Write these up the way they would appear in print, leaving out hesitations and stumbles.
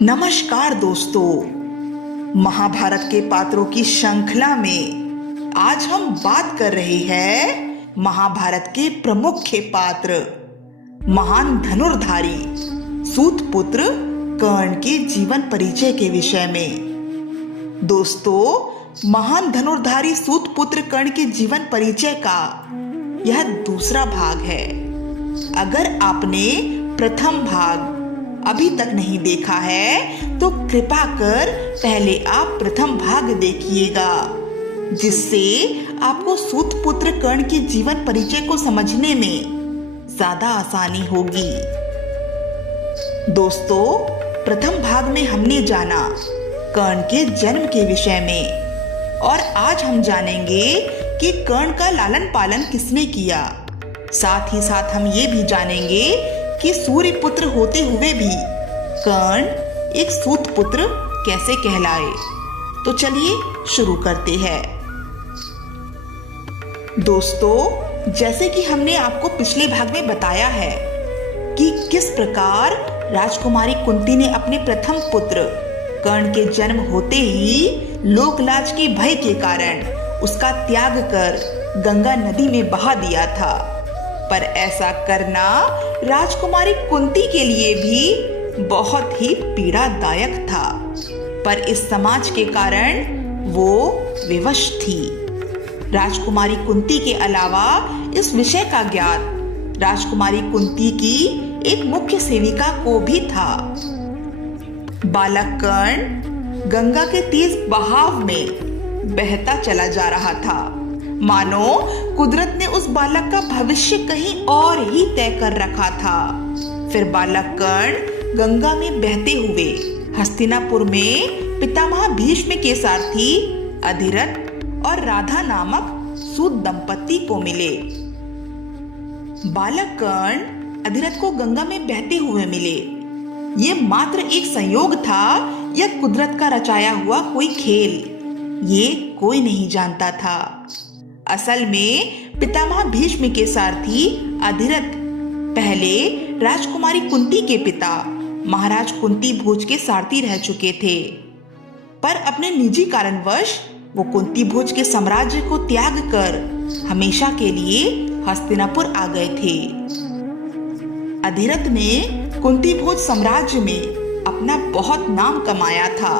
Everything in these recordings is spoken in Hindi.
नमस्कार दोस्तों, महाभारत के पात्रों की श्रृंखला में आज हम बात कर रहे हैं महाभारत के प्रमुख पात्र महान धनुर्धारी सूत पुत्र कर्ण के जीवन परिचय के विषय में। दोस्तों, महान धनुर्धारी सूत पुत्र कर्ण के जीवन परिचय का यह दूसरा भाग है। अगर आपने प्रथम भाग अभी तक नहीं देखा है तो कृपा कर पहले आप प्रथम भाग देखिएगा, जिससे आपको सूत पुत्र कर्ण के जीवन परिचय को समझने में ज्यादा आसानी होगी। दोस्तों, प्रथम भाग में हमने जाना कर्ण के जन्म के विषय में, और आज हम जानेंगे कि कर्ण का लालन पालन किसने किया। साथ ही साथ हम ये भी जानेंगे कि सूर्य पुत्र होते हुए भी कर्ण एक सूत पुत्र कैसे कहलाए। तो चलिए शुरू करते हैं। दोस्तों, जैसे कि हमने आपको पिछले भाग में बताया है कि किस प्रकार राजकुमारी कुंती ने अपने प्रथम पुत्र कर्ण के जन्म होते ही लोकलाज के भय के कारण उसका त्याग कर गंगा नदी में बहा दिया था। पर ऐसा करना राजकुमारी कुंती के लिए भी बहुत ही पीड़ादायक था, पर इस समाज के कारण वो विवश थी। राजकुमारी कुंती के अलावा इस विषय का ज्ञात राजकुमारी कुंती की एक मुख्य सेविका को भी था। बालक कर्ण गंगा के तेज बहाव में बहता चला जा रहा था, मानो कुदरत ने उस बालक का भविष्य कहीं और ही तय कर रखा था। फिर बालक कर्ण गंगा में बहते हुए हस्तिनापुर में पितामह भीष्म के सारथी अधिरथ और राधा नामक सूत दंपति को मिले। बालक कर्ण अधिरथ को गंगा में बहते हुए मिले। ये मात्र एक संयोग था या कुदरत का रचाया हुआ कोई खेल, ये कोई नहीं जानता था। असल में पितामह भीष्म के सारथी अधिरथ पहले राजकुमारी कुंती के पिता महाराज कुंती भोज के सारथी रह चुके थे, पर अपने निजी कारणवश वो कुंती भोज के साम्राज्य को त्याग कर हमेशा के लिए हस्तिनापुर आ गए थे। अधिरथ ने कुंती भोज साम्राज्य में अपना बहुत नाम कमाया था।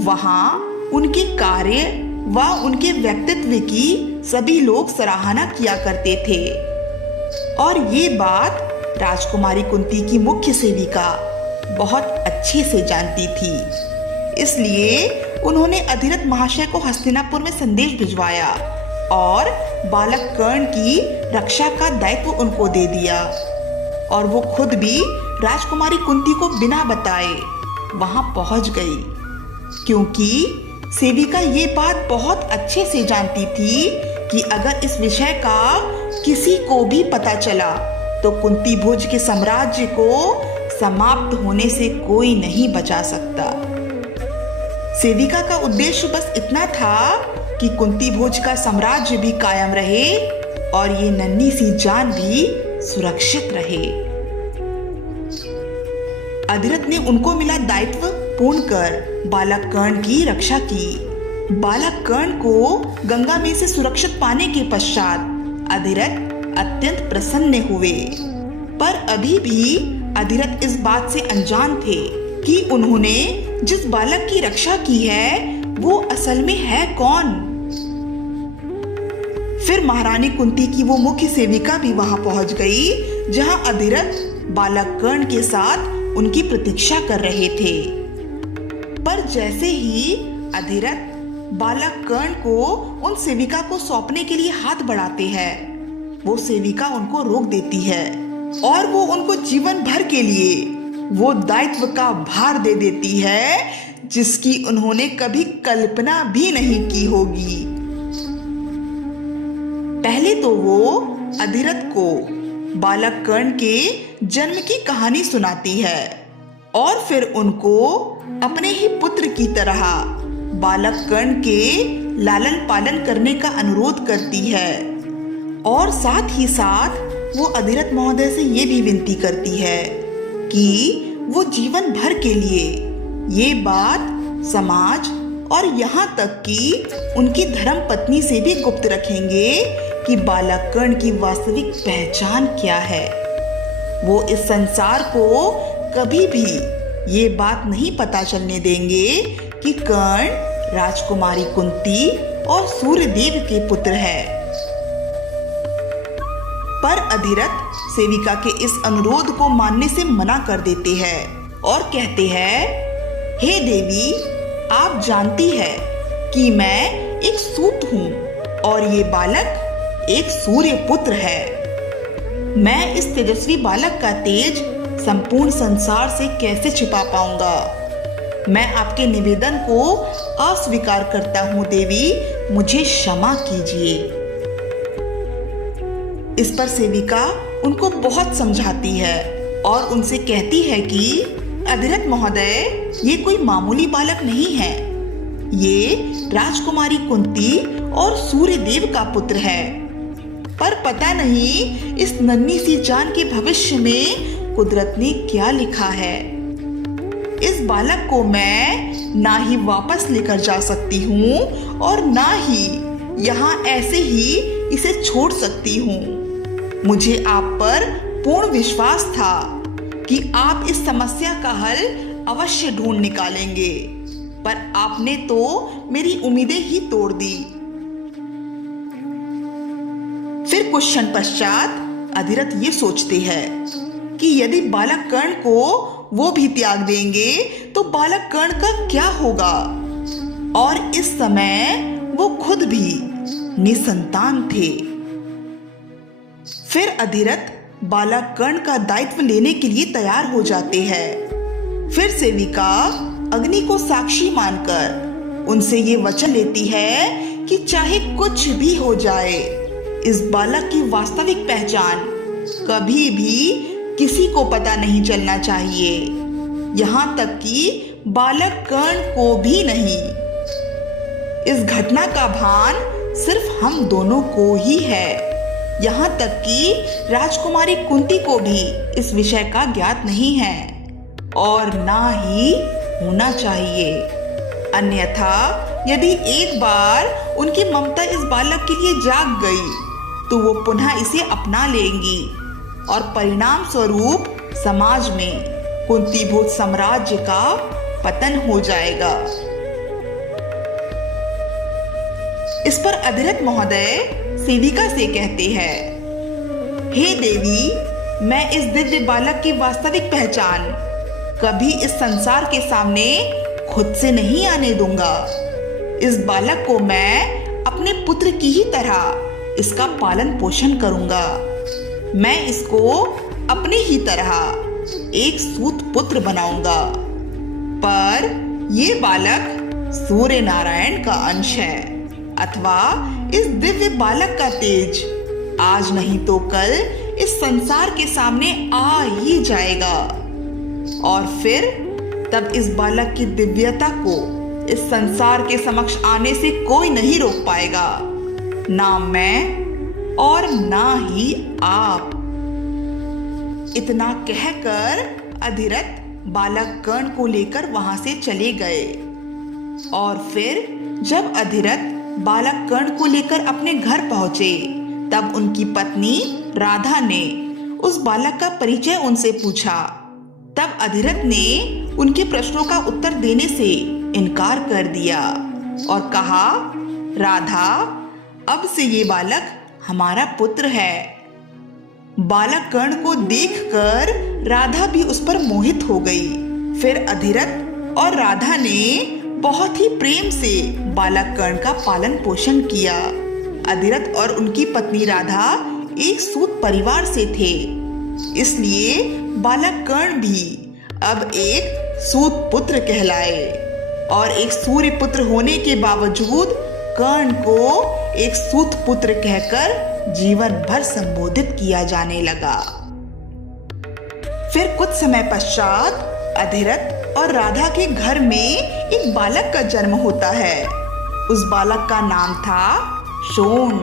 वहां उनके कार्य व उनके व्यक्तित्व की सभी लोग सराहना किया करते थे, और ये बात राजकुमारी कुंती की मुख्य सेविका बहुत अच्छे से जानती थी। इसलिए उन्होंने अधिरथ महाशय को हस्तिनापुर में संदेश भिजवाया और बालक कर्ण की रक्षा का दायित्व उनको दे दिया, और वो खुद भी राजकुमारी कुंती को बिना बताए वहां पहुंच गई, क्योंकि सेविका ये बात बहुत अच्छे से जानती थी कि अगर इस विषय का किसी को भी पता चला तो कुंती भोज के साम्राज्य को समाप्त होने से कोई नहीं बचा सकता। सेविका का उद्देश्य बस इतना था कि कुंती भोज का साम्राज्य भी कायम रहे और ये नन्ही सी जान भी सुरक्षित रहे। अधिरथ ने उनको मिला दायित्व पूर्ण कर बालक कर्ण की रक्षा की। बालक कर्ण को गंगा में से सुरक्षित पाने के पश्चात अधिरथ अत्यंत प्रसन्न हुए, पर अभी भी अधिरथ इस बात से अनजान थे कि उन्होंने जिस बालक की रक्षा की है वो असल में है कौन। फिर महारानी कुंती की वो मुख्य सेविका भी वहां पहुंच गई, जहां अधिरथ बालक कर्ण के साथ उनकी प्रतीक्षा कर रहे थे। पर जैसे ही अधिरथ बालक कर्ण को उन सेविका को सौंपने के लिए हाथ बढ़ाते हैं, वो सेविका उनको रोक देती है और वो उनको जीवन भर के लिए वो दायित्व का भार दे देती है जिसकी उन्होंने कभी कल्पना भी नहीं की होगी। पहले तो वो अधिरथ को बालक कर्ण के जन्म की कहानी सुनाती है और फिर उनको अपने ही पुत्र की तरह बालक कर्ण के लालन पालन करने का अनुरोध करती है। और साथ ही साथ वो अधिरथ महोदय से ये भी विनती करती है कि वो जीवन भर के लिए ये बात समाज और यहाँ तक कि उनकी धर्म पत्नी से भी गुप्त रखेंगे कि बालक कर्ण की वास्तविक पहचान क्या है। वो इस संसार को कभी भी ये बात नहीं पता चलने देंगे कि कर्ण राजकुमारी कुंती और सूर्यदेव के पुत्र है। पर अधिरथ सेविका के इस अनुरोध को मानने से मना कर देते हैं और कहते हैं, हे देवी, आप जानती है कि मैं एक सूत हूँ और ये बालक एक सूर्य पुत्र है। मैं इस तेजस्वी बालक का तेज संपूर्ण संसार से कैसे छिपा पाऊंगा? मैं आपके निवेदन को अस्वीकार करता हूँ देवी, मुझे क्षमा कीजिए। इस पर सेविका उनको बहुत समझाती है और उनसे कहती है कि अधिरथ महोदय, ये कोई मामूली बालक नहीं है। ये राजकुमारी कुंती और सूर्यदेव का पुत्र है। पर पता नहीं इस नन्ही सी जान के भविष्य में कुदरत ने क्या लिखा है। इस बालक को मैं ना ही वापस लेकर जा सकती हूँ और ना ही यहाँ ऐसे ही इसे छोड़ सकती हूँ। मुझे आप पर पूर्ण विश्वास था कि आप इस समस्या का हल अवश्य ढूंढ निकालेंगे, पर आपने तो मेरी उम्मीदें ही तोड़ दी। फिर कुछ क्षण पश्चात अधिरथ ये सोचते हैं कि यदि बालक कर्ण को वो भी त्याग देंगे तो बालक कर्ण का क्या होगा। और इस समय वो खुद भी निसंतान थे। फिर अधिरथ बालक कर्ण का दायित्व लेने के लिए तैयार हो जाते हैं। फिर सेविका अग्नि को साक्षी मानकर उनसे ये वचन लेती है कि चाहे कुछ भी हो जाए, इस बालक की वास्तविक पहचान कभी भी किसी को पता नहीं चलना चाहिए, यहाँ तक कि बालक कर्ण को भी नहीं। इस घटना का भान सिर्फ हम दोनों को ही है, यहाँ तक कि राजकुमारी कुंती को भी इस विषय का ज्ञात नहीं है और ना ही होना चाहिए। अन्यथा यदि एक बार उनकी ममता इस बालक के लिए जाग गई तो वो पुनः इसे अपना लेंगी और परिणाम स्वरूप समाज में कुंतीभूत साम्राज्य का पतन हो जाएगा। इस पर अधिरथ महोदय सेविका से कहते हैं, हे देवी, मैं इस दिव्य बालक की वास्तविक पहचान कभी इस संसार के सामने खुद से नहीं आने दूंगा। इस बालक को मैं अपने पुत्र की ही तरह इसका पालन पोषण करूंगा। मैं इसको अपनी ही तरह एक सूत पुत्र बनाऊंगा। पर ये बालक सूर्य नारायण का अंश है, अथवा इस दिव्य बालक का तेज आज नहीं तो कल इस संसार के सामने आ ही जाएगा। और फिर तब इस बालक की दिव्यता को इस संसार के समक्ष आने से कोई नहीं रोक पाएगा, ना मैं और ना ही आप। इतना कहकर अधिरथ बालक कर्ण को लेकर वहां से चले गए। और फिर जब अधिरथ बालक कर्ण को लेकर अपने घर पहुंचे, तब उनकी पत्नी राधा ने उस बालक का परिचय उनसे पूछा। तब अधिरथ ने उनके प्रश्नों का उत्तर देने से इनकार कर दिया और कहा, राधा, अब से ये बालक हमारा पुत्र है। बालक कर्ण को देखकर राधा भी उस पर मोहित हो गई। फिर अधिरथ और राधा ने बहुत ही प्रेम से बालक कर्ण का पालन पोषण किया। अधिरथ और उनकी पत्नी राधा एक सूत परिवार से थे, इसलिए बालक कर्ण भी अब एक सूत पुत्र कहलाए और एक सूर्य पुत्र होने के बावजूद कर्ण को एक सूत पुत्र कहकर जीवन भर संबोधित किया जाने लगा। फिर कुछ समय पश्चात अधिरथ और राधा के घर में एक बालक का जन्म होता है। उस बालक का नाम था शोण।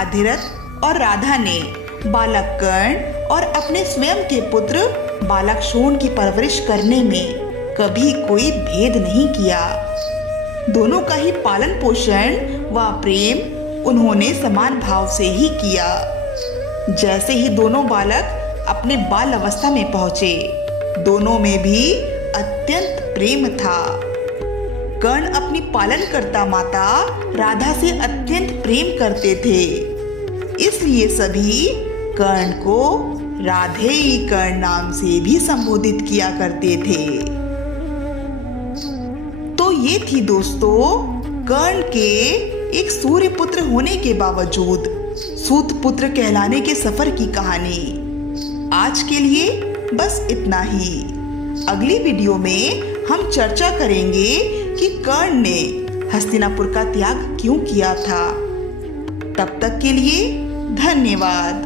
अधिरथ और राधा ने बालक कर्ण और अपने स्वयं के पुत्र बालक शोण की परवरिश करने में कभी कोई भेद नहीं किया। दोनों का ही पालन पोषण व प्रेम उन्होंने समान भाव से ही किया। जैसे ही दोनों बालक अपने बाल अवस्था में पहुंचे, दोनों में भी अत्यंत प्रेम था। कर्ण अपनी पालनकर्ता माता राधा से अत्यंत प्रेम करते थे, इसलिए सभी कर्ण को राधेय कर्ण नाम से भी संबोधित किया करते थे। तो ये थी दोस्तों कर्ण के एक सूर्य पुत्र होने के बावजूद सूत पुत्र कहलाने के सफर की कहानी। आज के लिए बस इतना ही। अगली वीडियो में हम चर्चा करेंगे कि कर्ण ने हस्तिनापुर का त्याग क्यों किया था। तब तक के लिए धन्यवाद।